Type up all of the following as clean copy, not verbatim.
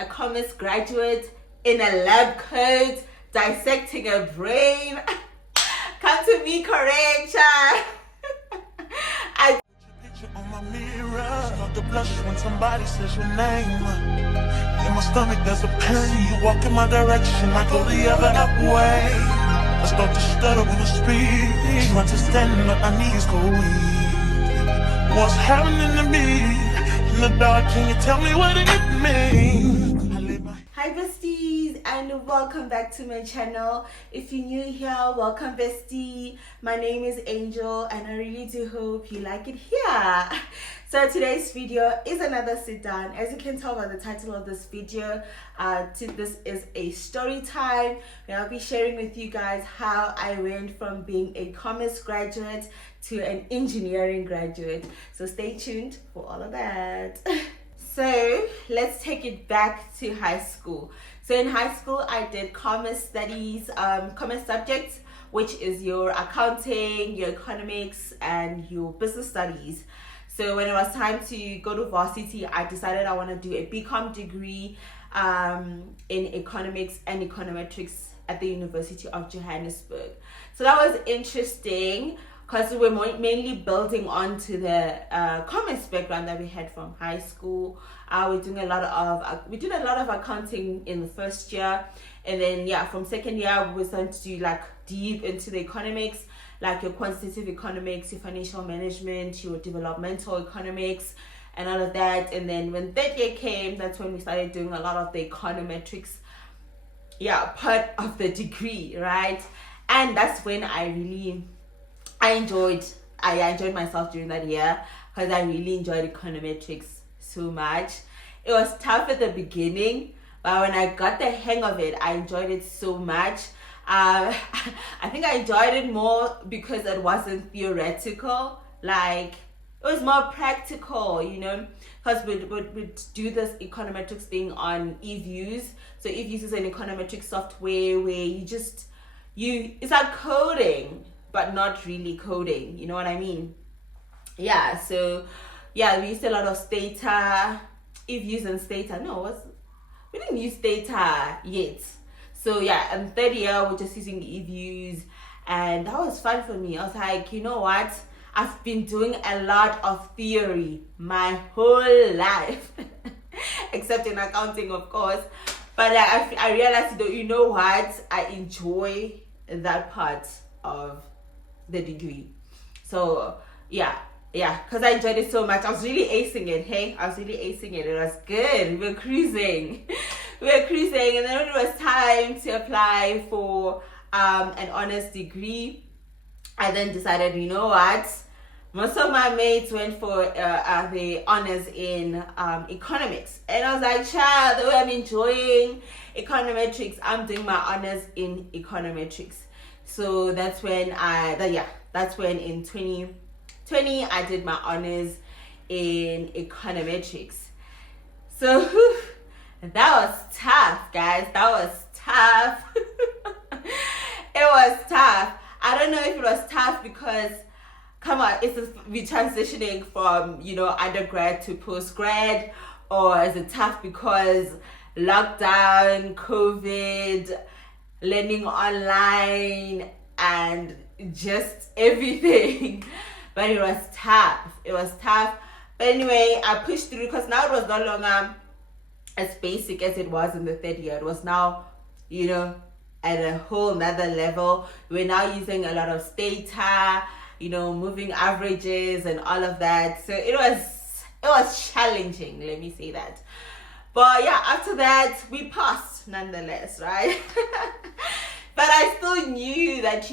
a commerce graduate in a lab coat, dissecting a brain. Come to me, correct, child. On my mirror, start to blush when somebody says your name. In my stomach there's a pain. You walk in my direction, I go the other way. I start to stutter when I speak. Try to stand but my knees go weak. What's happening to me? In the dark, can you tell me what it means? Hi besties, and welcome back to my channel. If you're new here, welcome bestie. My name is Angel and I really do hope you like it here. So today's video is another sit down. As you can tell by the title of this video, this is a story time where I'll be sharing with you guys how I went from being a commerce graduate to an engineering graduate. So stay tuned for all of that. So let's take it back to high school. So in high school, I did commerce studies, commerce subjects, which is your accounting, your economics, and your business studies. So when it was time to go to varsity, I decided I want to do a BCom degree in economics and econometrics at the University of Johannesburg. So that was interesting, because we were mainly building onto the commerce background that we had from high school. We did a lot of accounting in the first year, and then from second year we started to do like deep into the economics, like your quantitative economics, your financial management, your developmental economics, and all of that. And then when third year came, that's when we started doing a lot of the econometrics, part of the degree, right? And that's when I enjoyed myself during that year, because I really enjoyed econometrics so much. It was tough at the beginning, but when I got the hang of it, I enjoyed it so much. I think I enjoyed it more because it wasn't theoretical, like it was more practical, because we'd do this econometrics thing on eViews. So eViews is an econometric software where it's like coding, but not really coding, you know what I mean? So we used a lot of Stata, eViews and Stata. We didn't use Stata yet. So in third year we're just using eViews, and that was fun for me. I was like, you know what? I've been doing a lot of theory my whole life, except in accounting, of course. But I realized, you know what? I enjoy that part of the degree. So because I enjoyed it so much. I was really acing it. It was good. We were cruising. And then when it was time to apply for an honors degree, I then decided, you know what, most of my mates went for the honors in economics, and I was like, child, the way I'm enjoying econometrics, I'm doing my honors in econometrics. So that's when in 2020 I did my honors in econometrics. So that was tough, guys. That was tough. It was tough. I don't know if it was tough because, we're transitioning from undergrad to postgrad, or is it tough because lockdown, COVID, learning online, and just everything. But it was tough. But anyway, I pushed through, because now it was no longer as basic as it was in the third year. It was now, at a whole nother level. We're now using a lot of Stata, moving averages and all of that. So it was challenging, let me say that. But after that, we passed nonetheless, right? But I still knew that,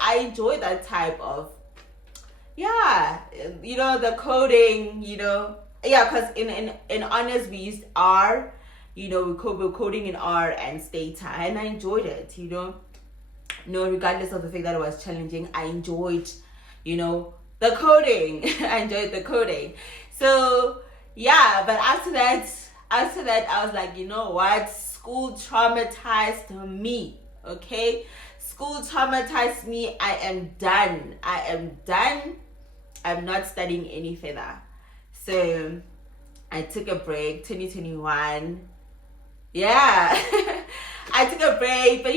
I enjoy that type of, the coding, because in honors we used R, we were coding in R and Stata, and I enjoyed it, regardless of the fact that it was challenging. I enjoyed, the coding. I enjoyed the coding. So, but after that, I was like, you know what? School traumatized me, okay? School traumatized me. I am done. I'm not studying any further. So I took a break, 2021. Yeah, I took a break, but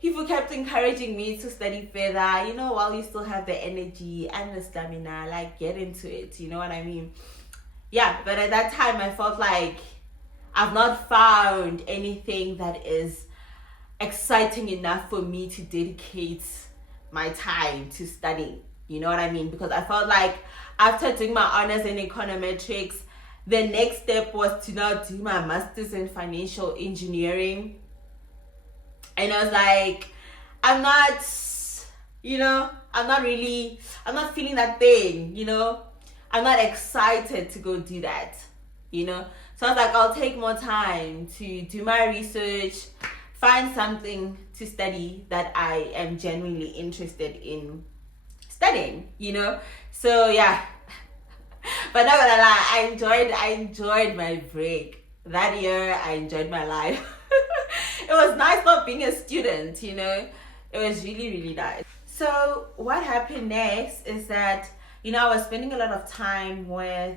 people kept encouraging me to study further, while you still have the energy and the stamina, like get into it, you know what I mean? Yeah, but at that time I felt like I've not found anything that is exciting enough for me to dedicate my time to studying, you know what I mean? Because I felt like after doing my honors in econometrics, the next step was to now do my master's in financial engineering. And I was like, I'm not feeling that thing, I'm not excited to go do that, So I was like, I'll take more time to do my research, find something to study that I am genuinely interested in studying, So yeah. But not gonna lie, I enjoyed my break. That year I enjoyed my life. It was nice not being a student, It was really, really nice. So what happened next is that, I was spending a lot of time with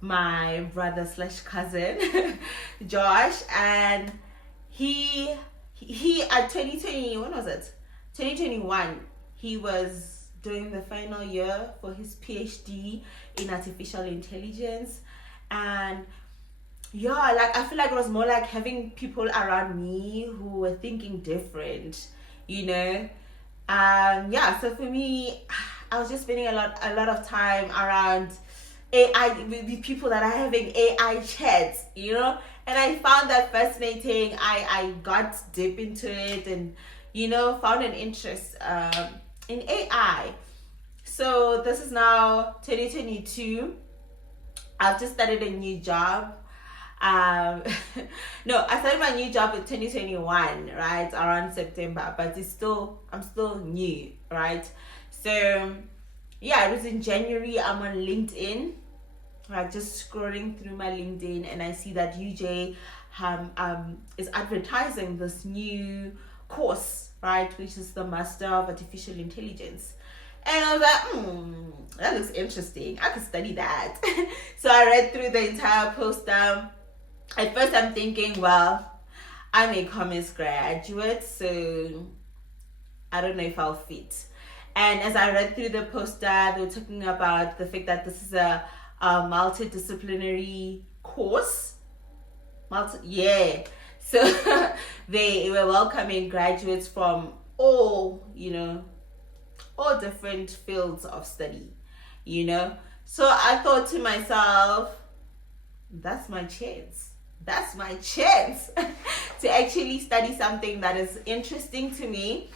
my brother / cousin, Josh, and he at 2020, when was it? 2021, he was doing the final year for his PhD in artificial intelligence. And yeah, like I feel like it was more like having people around me who were thinking different, yeah, so for me, I was just spending a lot of time around AI with people that are having AI chats, and I found that fascinating. I got deep into it and found an interest in AI. So this is now 2022. I've just started a new job. No, I started my new job in 2021, right, around September, but I'm still new, right? So yeah, it was in January. I'm on LinkedIn, like just scrolling through my LinkedIn, and I see that UJ is advertising this new course, right, which is the Master of Artificial Intelligence. And I was like, that looks interesting. I could study that. So I read through the entire poster. At first I'm thinking, well, I'm a commerce graduate, so I don't know if I'll fit. And as I read through the poster, they were talking about the fact that this is a multidisciplinary course. So they were welcoming graduates from all different fields of study, So I thought to myself, that's my chance to actually study something that is interesting to me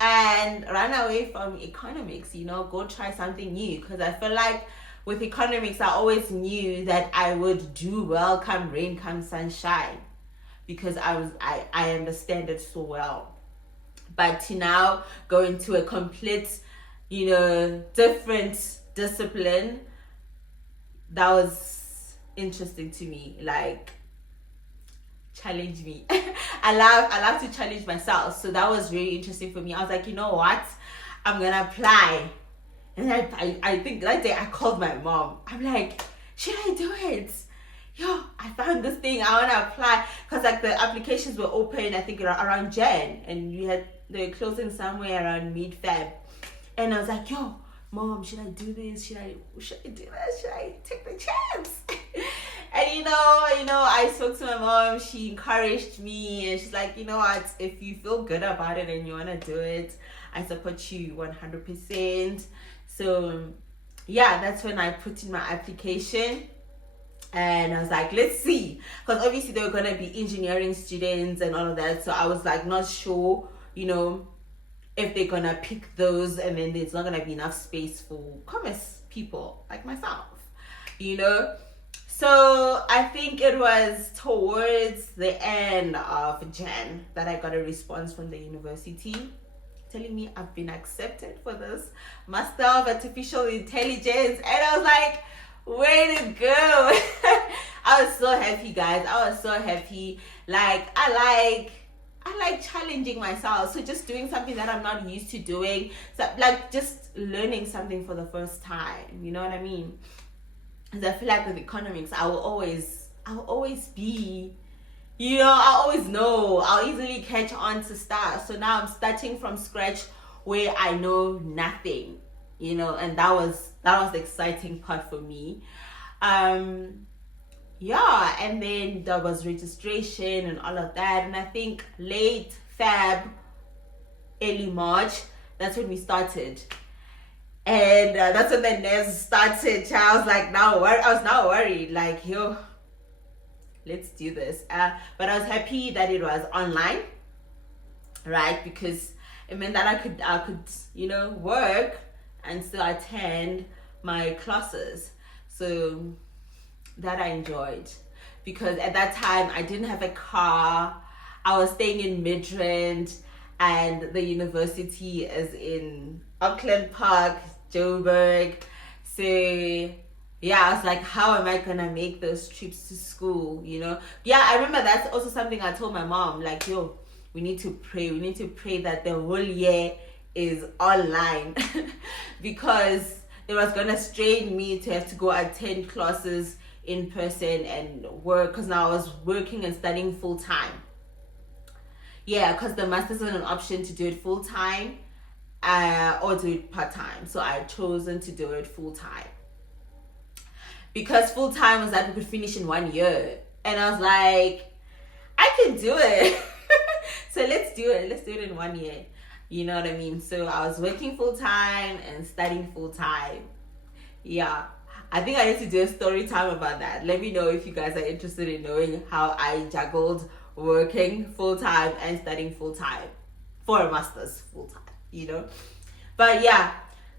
and run away from economics, go try something new. Because I feel like with economics, I always knew that I would do well come rain, come sunshine, because I understand it so well. But to now go into a complete, different discipline, that was interesting to me. Like, challenge me. I love to challenge myself. So that was really interesting for me. I was like, you know what? I'm gonna apply. And I think that day I called my mom. I'm like, should I do it? I found this thing, I want to apply. Because like the applications were open, I think around Jan, and they were closing somewhere around mid-Feb. And I was like, mom, should I do this? Should I do that? Should I take the chance? And I spoke to my mom. She encouraged me, and she's like, you know what, if you feel good about it and you want to do it, I support you 100%. So yeah, that's when I put in my application. And I was like, let's see, because obviously they were going to be engineering students and all of that. So I was like, not sure, if they're going to pick those, and then there's not going to be enough space for commerce people like myself, So I think it was towards the end of Jan that I got a response from the university telling me I've been accepted for this Master of Artificial Intelligence. And I was like, way to go. I was so happy, guys. I was so happy. Like, I like challenging myself. So just doing something that I'm not used to doing. So like just learning something for the first time. You know what I mean? I feel like with economics, I will always be, I always know, I'll easily catch on to stuff. So now I'm starting from scratch where I know nothing, and that was the exciting part for me. Yeah, and then there was registration and all of that, and I think late Feb, early March, that's when we started. And that's when the nerves started. I was like, I was now worried, like, yo, let's do this. But I was happy that it was online, right? Because it meant that I could work and still attend my classes. So that I enjoyed, because at that time I didn't have a car. I was staying in Midrand, and the university is in Auckland Park, Joburg. So yeah, I was like, how am I gonna make those trips to school? Yeah, I remember that's also something I told my mom, like, yo, we need to pray that the whole year is online because it was gonna strain me to have to go attend classes in person and work, because now I was working and studying full time. Yeah, because the master's is an option to do it full time or do it part time. So I chosen to do it full time, because full time was that we could finish in 1 year, and I was like, I can do it. So let's do it in 1 year. You know what I mean? So I was working full time and studying full time. Yeah, I think I need to do a story time about that. Let me know if you guys are interested in knowing how I juggled working full time and studying full time for a master's full time, But yeah,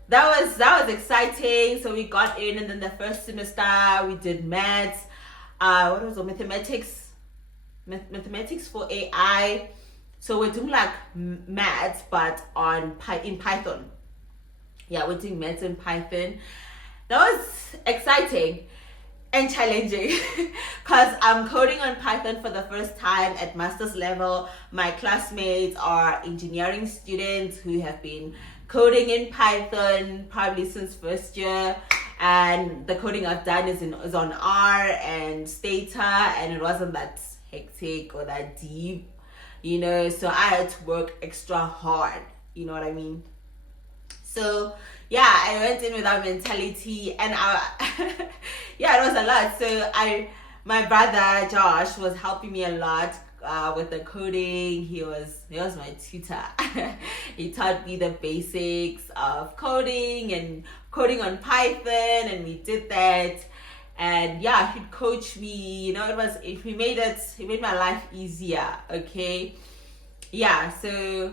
that was exciting. So we got in, and then the first semester we did maths. What was it? Mathematics for AI. So we're doing like maths, but in Python. Yeah, we're doing maths in Python. That was exciting and challenging because I'm coding on Python for the first time at master's level. My classmates are engineering students who have been coding in Python probably since first year, and the coding I've done is on R and Stata, and it wasn't that hectic or that deep, so I had to work extra hard, you know what I mean? So yeah, I went in with that mentality, and yeah, it was a lot. So my brother Josh was helping me a lot with the coding. He was my tutor. He taught me the basics of coding and coding on Python, and we did that. And yeah, he'd coach me. He made my life easier. Okay, yeah. So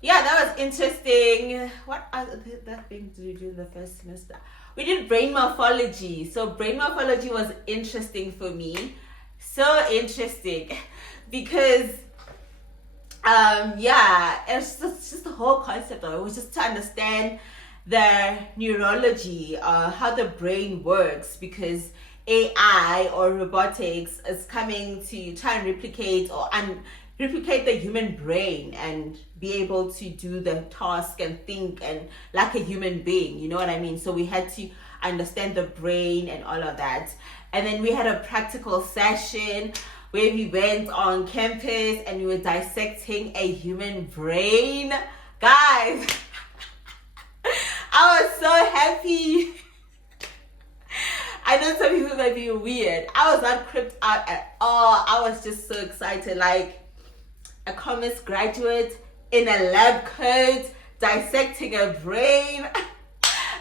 yeah, that was interesting. What other thing did we do in the first semester? We did brain morphology. So brain morphology was interesting for me. So interesting because it's just the whole concept of it was just to understand the neurology, how the brain works, because AI or robotics is coming to try and replicate the human brain and be able to do the task and think and like a human being, you know what I mean? So we had to understand the brain and all of that. And then we had a practical session where we went on campus and we were dissecting a human brain. Guys, I was so happy. I know some people might be weird. I was not creeped out at all. I was just so excited, like a commerce graduate in a lab coat dissecting a brain.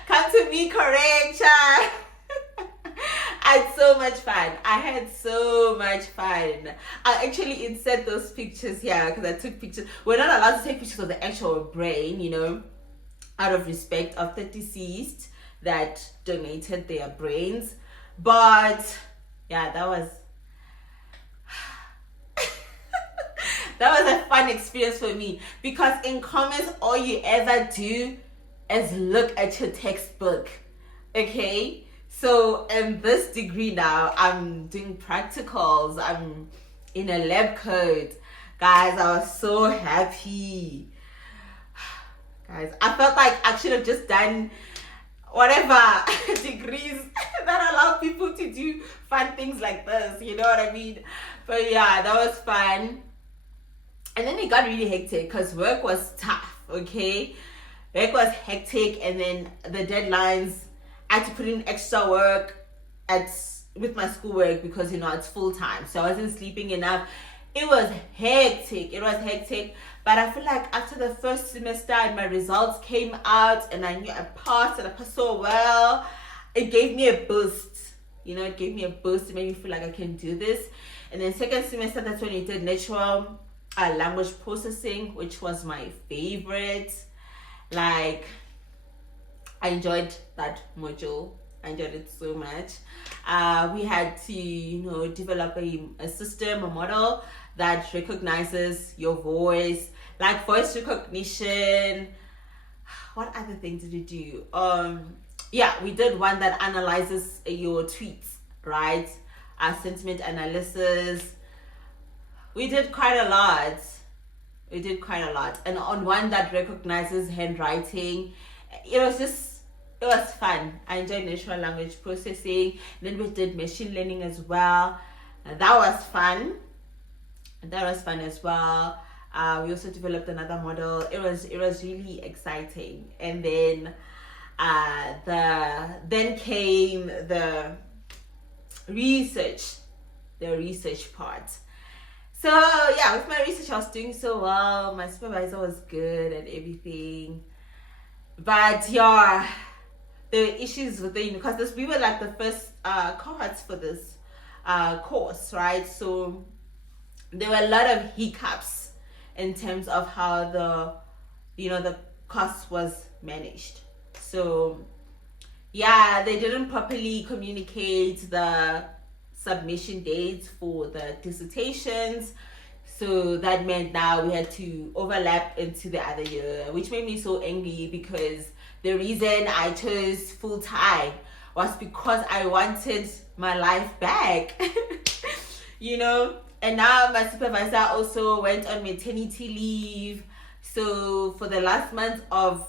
Come to me, correct, child. I had so much fun. I actually insert those pictures here because I took pictures. We're not allowed to take pictures of the actual brain, out of respect of the deceased that donated their brains. But yeah, that was a fun experience for me, because in commerce all you ever do is look at your textbook. Okay, so in this degree now I'm doing practicals, I'm in a lab coat. Guys, I was so happy. Guys, I felt like I should have just done whatever degrees that allow people to do fun things like this, you know what I mean? But yeah, that was fun. And then it got really hectic because work was tough, okay? Work was hectic, and then the deadlines, I had to put in extra work with my schoolwork because, you know, it's full time. So I wasn't sleeping enough. It was hectic. But I feel like after the first semester and my results came out and I knew I passed and I passed so well, it gave me a boost. You know, it gave me a boost. It made me feel like I can do this. And then second semester, that's when we did natural language processing, which was my favorite. Like, I enjoyed that module. I enjoyed it so much. We had to, you know, develop a system, a model that recognizes your voice, like voice recognition. What other thing did we do? Yeah, we did one that analyzes your tweets, right? Sentiment analysis. We did quite a lot. And on one that recognizes handwriting. It was fun. I enjoyed natural language processing. Then we did machine learning as well. That was fun as well. We also developed another model. It was really exciting. And then then came the research part. So yeah, with my research I was doing so well. My supervisor was good and everything. But yeah, there were issues with the, because we were like the first cohorts for this course, right? So there were a lot of hiccups in terms of how the course was managed. So yeah, they didn't properly communicate the submission dates for the dissertations. So that meant now we had to overlap into the other year, which made me so angry because the reason I chose full-time was because I wanted my life back. You know, and now my supervisor also went on maternity leave. So for the last month of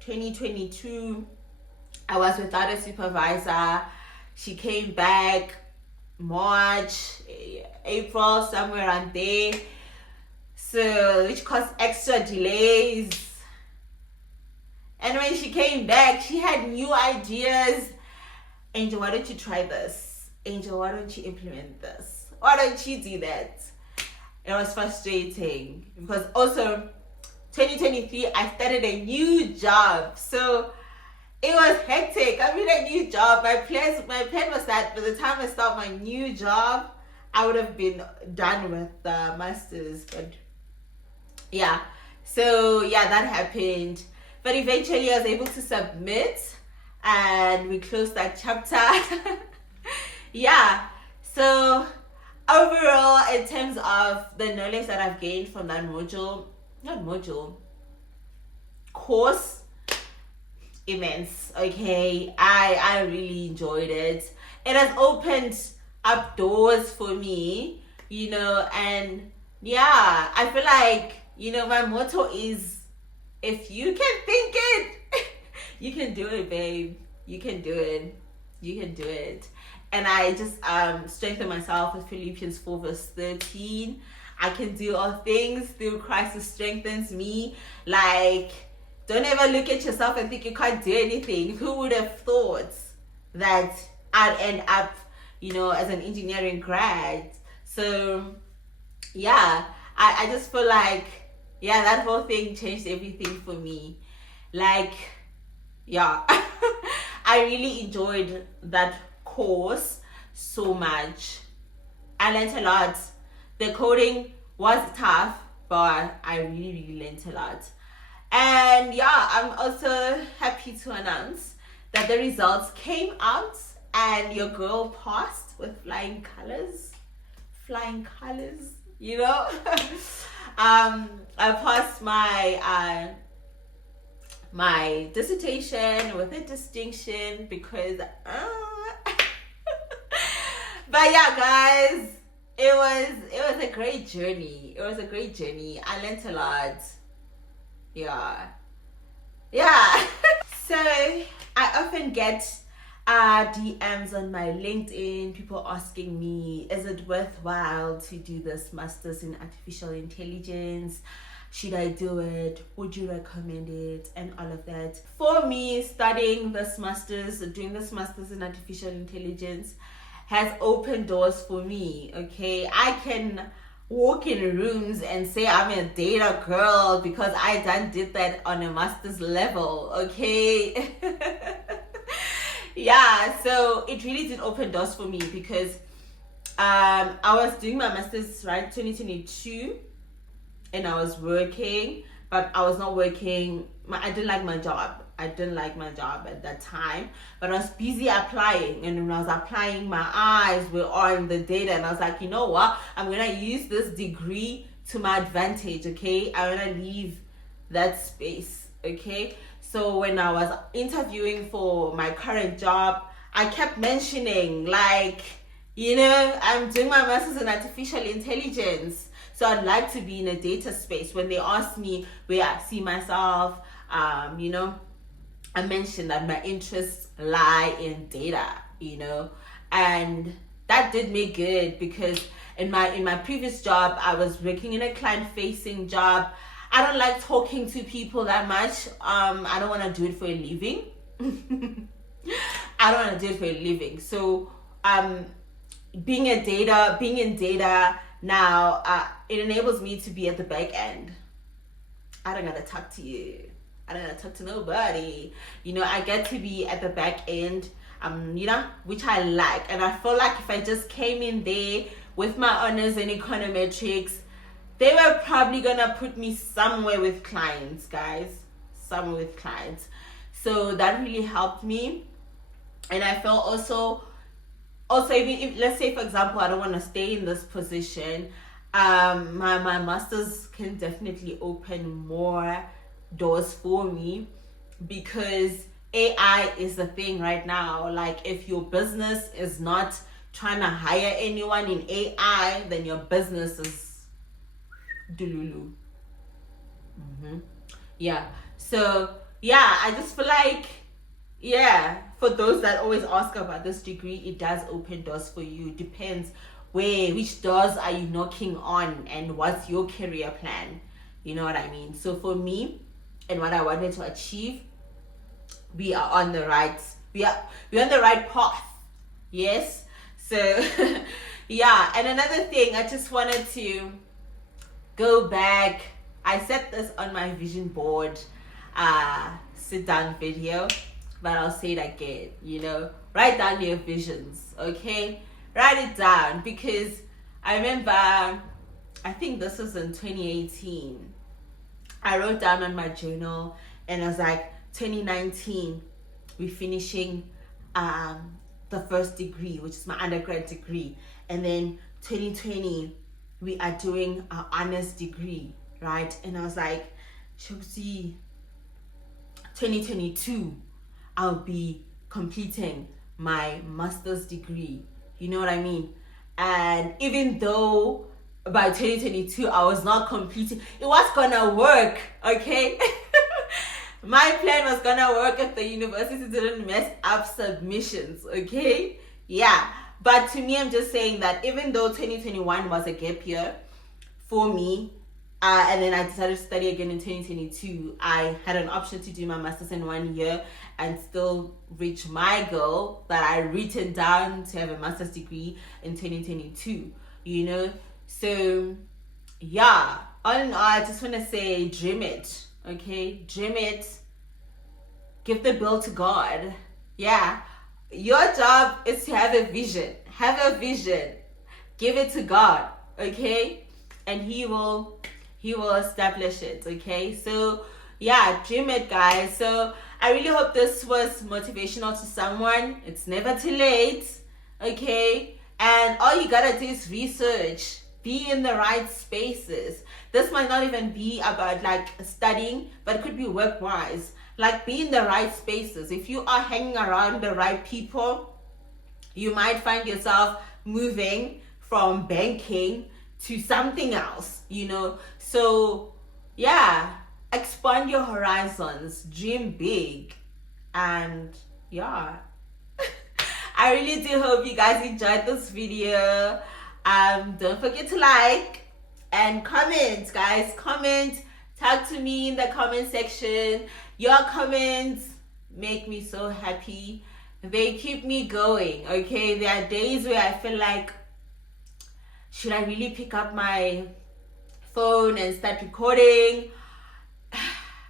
2022, I was without a supervisor. She came back March, April, somewhere around there. So which caused extra delays. And when she came back, she had new ideas. Angel, why don't you try this? Angel, why don't you implement this? Why don't you do that? It was frustrating because also 2023 I started a new job, so it was hectic. I mean, a new job. My plan was that by the time I start my new job, I would have been done with the masters. But yeah, so yeah, that happened. But eventually I was able to submit and we closed that chapter. Yeah, so overall, in terms of the knowledge that I've gained from that course, immense. Okay, I really enjoyed it. It has opened up doors for me, you know, and yeah, I feel like, you know, my motto is, if you can think it, you can do it, babe. You can do it. And I just strengthen myself with Philippians 4 verse 13. I can do all things through Christ who strengthens me. Like, don't ever look at yourself and think you can't do anything. Who would have thought that I'd end up, you know, as an engineering grad? So yeah, I just feel like, yeah, that whole thing changed everything for me. Like, yeah, I really enjoyed that course so much. I learned a lot. The coding was tough, but I really learned a lot. And yeah, I'm also happy to announce that the results came out and your girl passed with flying colors, you know. I passed my my dissertation with a distinction because but yeah, guys, it was a great journey. I learned a lot. Yeah. So I often get DMs on my LinkedIn, people asking me, is it worthwhile to do this master's in artificial intelligence? Should I do it? Would you recommend it? And all of that. For me, studying this master's, doing this master's in artificial intelligence has opened doors for me, okay? I can walk in rooms and say I'm a data girl because I did that on a master's level, okay? Yeah, so it really did open doors for me because I was doing my master's, right, 2022, and I was working, but I was not working. I didn't like my job. I didn't like my job at that time, but I was busy applying, and when I was applying, my eyes were on the data, and I was like, you know what? I'm gonna use this degree to my advantage, okay? I'm gonna leave that space, okay? So when I was interviewing for my current job, I kept mentioning, like, you know, I'm doing my master's in artificial intelligence, so I'd like to be in a data space. When they asked me where I see myself, you know, I mentioned that my interests lie in data, you know, and that did me good because in my previous job, I was working in a client-facing job. I don't like talking to people that much. I don't want to do it for a living. I don't want to do it for a living. So, being in data now, it enables me to be at the back end. I don't gotta talk to you. I don't gotta talk to nobody. You know, I get to be at the back end. You know, which I like, and I feel like if I just came in there with my honors in econometrics, they were probably gonna put me somewhere with clients, guys. Somewhere with clients. So that really helped me. And I felt also even if, let's say for example, I don't want to stay in this position, my masters can definitely open more doors for me because AI is the thing right now. Like, if your business is not trying to hire anyone in AI, then your business is dululu. Yeah. So yeah, I just feel like, yeah, for those that always ask about this degree, it does open doors for you. Depends which doors are you knocking on and what's your career plan. You know what I mean? So for me and what I wanted to achieve, we are on the right path. Yes. So yeah, and another thing, I just wanted to go back. I set this on my vision board sit down video, but I'll say it again, you know, write down your visions, okay? Write it down, because I remember, I think this was in 2018, I wrote down on my journal, and I was like, 2019, we're finishing the first degree, which is my undergrad degree, and then 2020, we are doing our honors degree, right? And I was like, Shopsy, 2022, I'll be completing my master's degree. You know what I mean? And even though by 2022 I was not completing, it was gonna work, okay? My plan was gonna work if the university didn't mess up submissions, okay? Yeah, but to me, I'm just saying that even though 2021 was a gap year for me, and then I decided to study again in 2022, I had an option to do my master's in 1 year and still reach my goal that I written down to have a master's degree in 2022, you know? So, yeah, all in all, I just want to say, dream it, okay? Dream it. Give the bill to God. Yeah. Your job is to have a vision. Have a vision. Give it to God, okay? And He will establish it, okay? So yeah, dream it, guys. So I really hope this was motivational to someone. It's never too late, okay? And all you gotta do is research. Be in the right spaces. This might not even be about like studying, but it could be work-wise. Like, be in the right spaces. If you are hanging around the right people, you might find yourself moving from banking to something else, you know? So yeah, expand your horizons, dream big, And yeah, I really do hope you guys enjoyed this video. Don't forget to like and comment, guys. Comment, talk to me in the comment section. Your comments make me so happy. They keep me going. Okay, there are days where I feel like, should I really pick up my phone and start recording?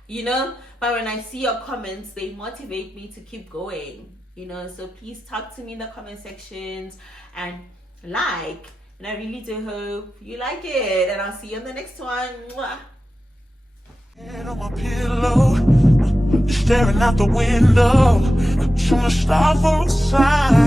You know, but when I see your comments, they motivate me to keep going, you know. So please talk to me in the comment sections and like, and I really do hope you like it, and I'll see you in the next one. Mwah. Head on my pillow, staring out the window, trying to stop for a sign.